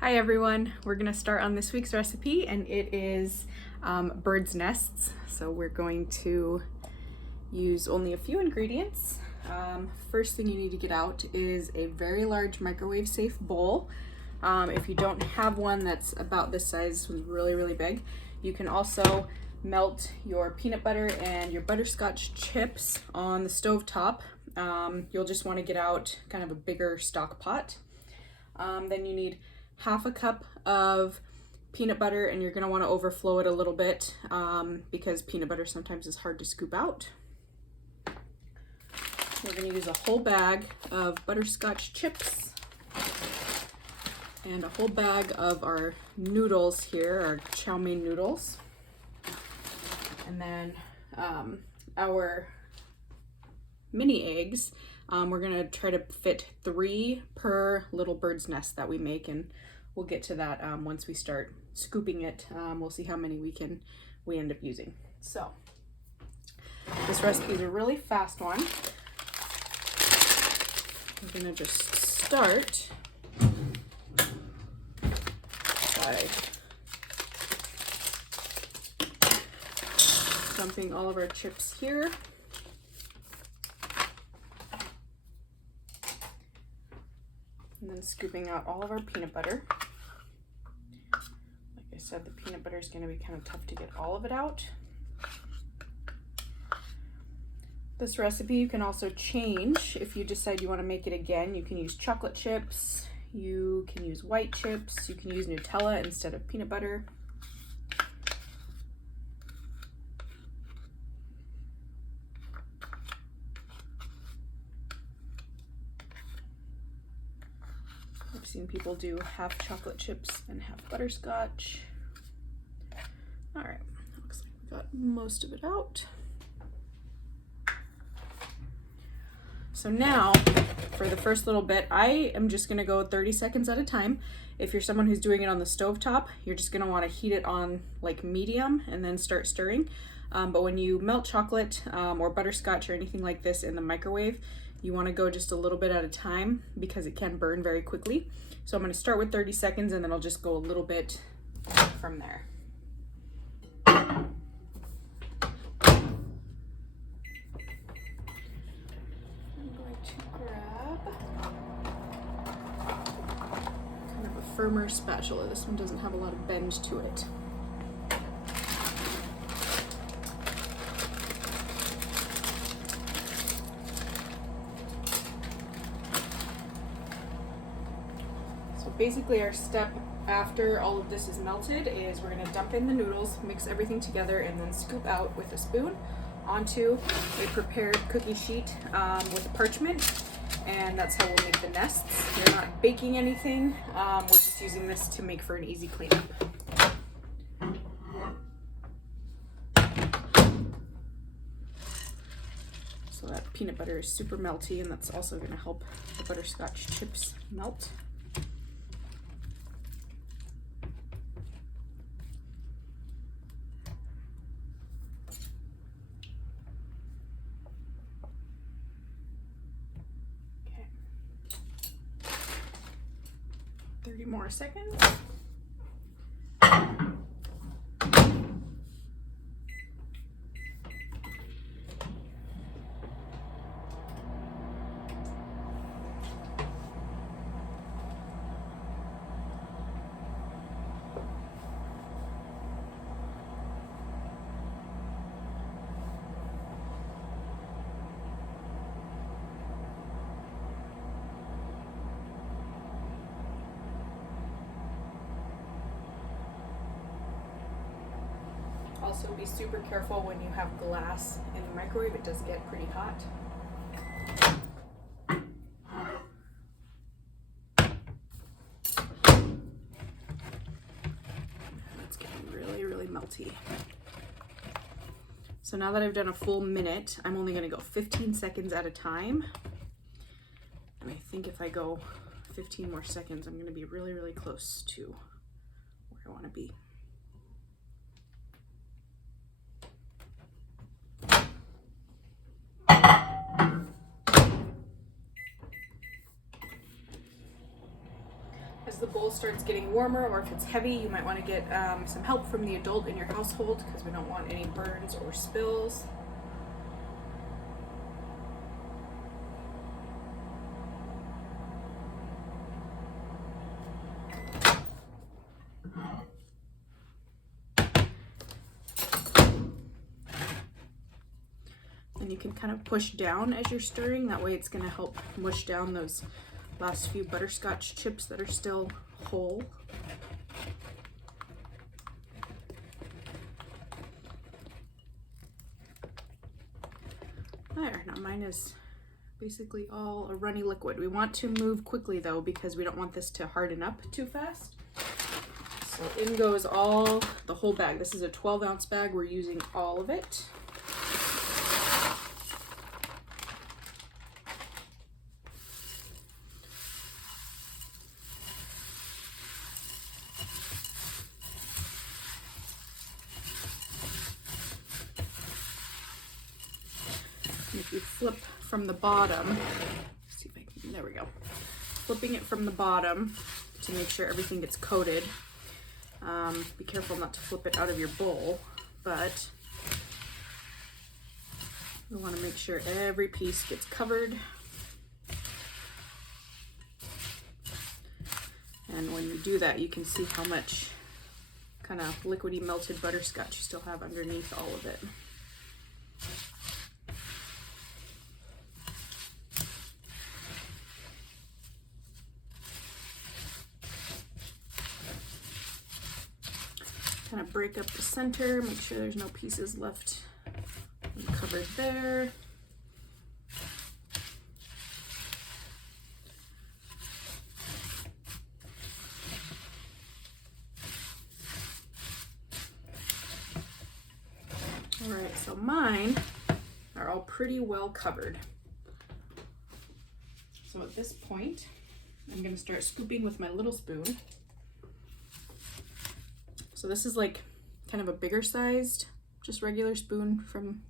Hi everyone, we're gonna start on this week's recipe and it is bird's nests. So we're going to use only a few ingredients. First thing you need to get out is a very large microwave safe bowl. If you don't have one that's about this size, this one's really big, you can also melt your peanut butter and your butterscotch chips on the stove top. You'll just want to get out kind of a bigger stock pot. Then you need half a cup of peanut butter, and you're going to want to overflow it a little bit because peanut butter sometimes is hard to scoop out. We're going to use a whole bag of butterscotch chips and a whole bag of our noodles here, our chow mein noodles. And then our mini eggs. We're gonna try to fit 3 per little bird's nest that we make, and we'll get to that once we start scooping it. We'll see how many we end up using. So this recipe is a really fast one. We're gonna just start by dumping all of our chips here. And then scooping out all of our peanut butter. Like I said, the peanut butter is going to be kind of tough to get all of it out. This recipe you can also change if you decide you want to make it again. You can use chocolate chips, you can use white chips, you can use Nutella instead of peanut butter. I've seen people do half chocolate chips and half butterscotch. All right, looks like we got most of it out. So now, for the first little bit, I am just gonna go 30 seconds at a time. If you're someone who's doing it on the stovetop, you're just gonna wanna heat it on like medium and then start stirring. But when you melt chocolate or butterscotch or anything like this in the microwave, you want to go just a little bit at a time because it can burn very quickly. So I'm going to start with 30 seconds and then I'll just go a little bit from there. I'm going to grab kind of a firmer spatula. This one doesn't have a lot of bend to it. Basically our step after all of this is melted is we're going to dump in the noodles, mix everything together, and then scoop out with a spoon onto a prepared cookie sheet with parchment, and that's how we'll make the nests. We're not baking anything, we're just using this to make for an easy cleanup. So that peanut butter is super melty, and that's also going to help the butterscotch chips melt. Okay. 30 more seconds. Also be super careful when you have glass in the microwave, it does get pretty hot. It's getting really melty. So now that I've done a full minute, I'm only going to go 15 seconds at a time. And I think if I go 15 more seconds, I'm going to be really close to where I want to be. the bowl starts getting warmer or if it's heavy, you might want to get some help from the adult in your household because we don't want any burns or spills. And you can kind of push down as you're stirring. That way it's going to help mush down those last few butterscotch chips that are still whole. There, now mine is basically all a runny liquid. We want to move quickly though because we don't want this to harden up too fast. So in goes the whole bag. This is a 12-ounce bag. We're using all of it. If you flip from the bottom, let's see if I can, there we go. Flipping it from the bottom to make sure everything gets coated. Be careful not to flip it out of your bowl, but we want to make sure every piece gets covered. And when you do that, you can see how much kind of liquidy melted butterscotch you still have underneath all of it. Kind of break up the center, make sure there's no pieces left uncovered there. All right, so mine are all pretty well covered. So at this point, I'm going to start scooping with my little spoon. So this is like kind of a bigger sized, just regular spoon from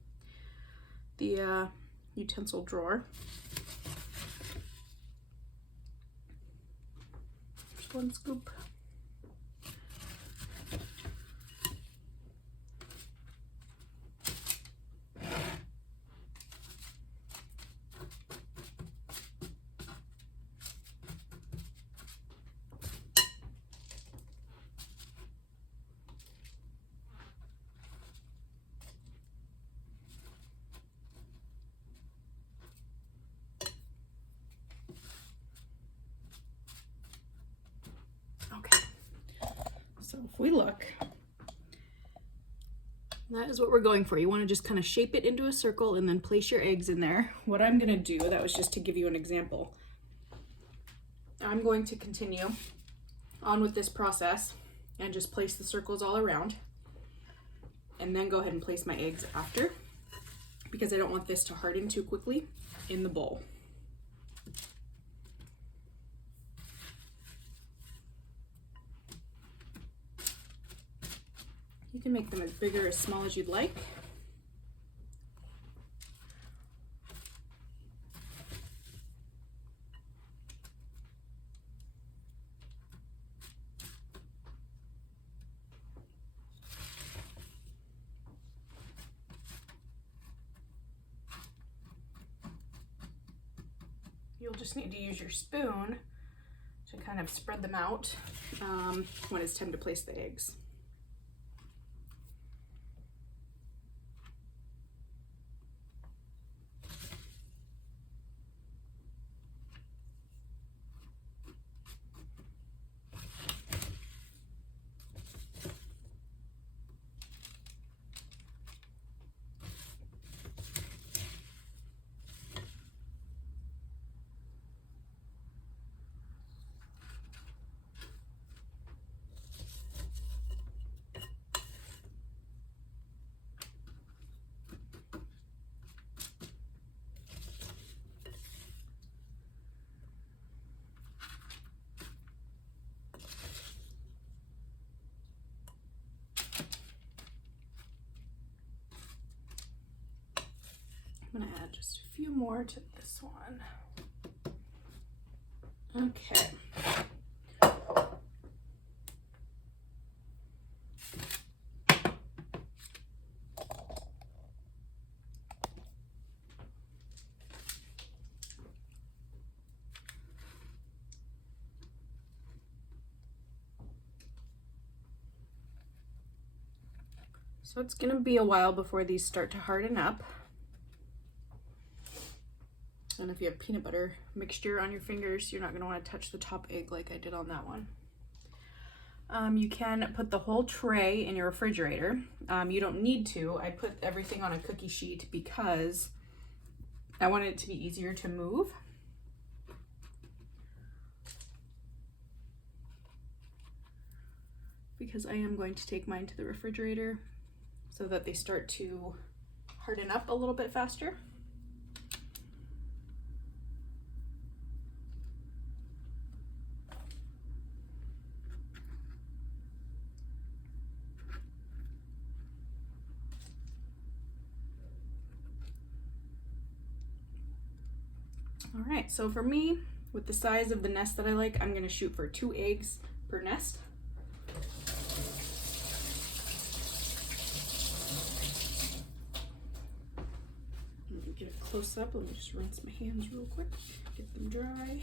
the utensil drawer. Just one scoop. So if we look, that is what we're going for. You want to just kind of shape it into a circle and then place your eggs in there. What I'm going to do, that was just to give you an example. I'm going to continue on with this process and just place the circles all around and then go ahead and place my eggs after because I don't want this to harden too quickly in the bowl. You can make them as big or as small as you'd like. You'll just need to use your spoon to kind of spread them out when it's time to place the eggs. I'm gonna add just a few more to this one. Okay. So it's gonna be a while before these start to harden up. And if you have peanut butter mixture on your fingers, you're not gonna wanna touch the top egg like I did on that one. You can put the whole tray in your refrigerator. You don't need to. I put everything on a cookie sheet because I wanted it to be easier to move. Because I am going to take mine to the refrigerator so that they start to harden up a little bit faster. All right, so for me, with the size of the nest that I like, I'm gonna shoot for 2 eggs per nest. Let me get a close up. Let me just rinse my hands real quick, get them dry.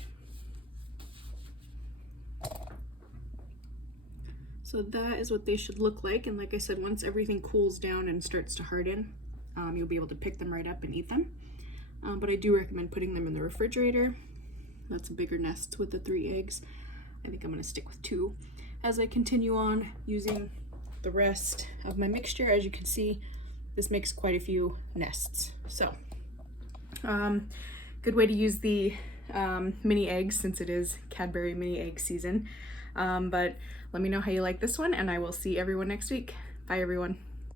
So that is what they should look like. And like I said, once everything cools down and starts to harden, you'll be able to pick them right up and eat them. But I do recommend putting them in the refrigerator. That's a bigger nest with the 3 eggs. I think I'm gonna stick with 2 as I continue on using the rest of my mixture. As you can see, this makes quite a few nests. So, good way to use the mini eggs since it is Cadbury mini egg season. But let me know how you like this one, and I will see everyone next week. Bye everyone.